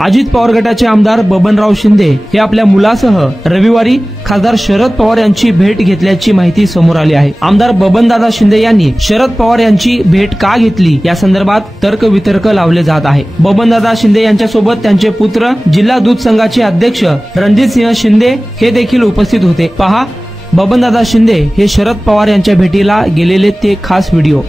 अजित पवार गटाचे आमदार बबनराव शिंदे हे आपल्या मुलासह रविवारी खासदार शरद पवार यांची भेट घेतल्याची माहिती समोर आली आहे। आमदार बबनदादा शिंदे यांनी शरद पवार यांची भेट का घेतली या संदर्भात तर्कवितर्क लावले जात आहे। बबनदादा शिंदे यांच्यासोबत त्यांचे पुत्र जिल्हा दूध संघाचे अध्यक्ष रणजित सिंह शिंदे हे देखील उपस्थित होते। पहा बबनदादा शिंदे हे शरद पवार यांच्या भेटीला गेलेले ते खास व्हिडिओ।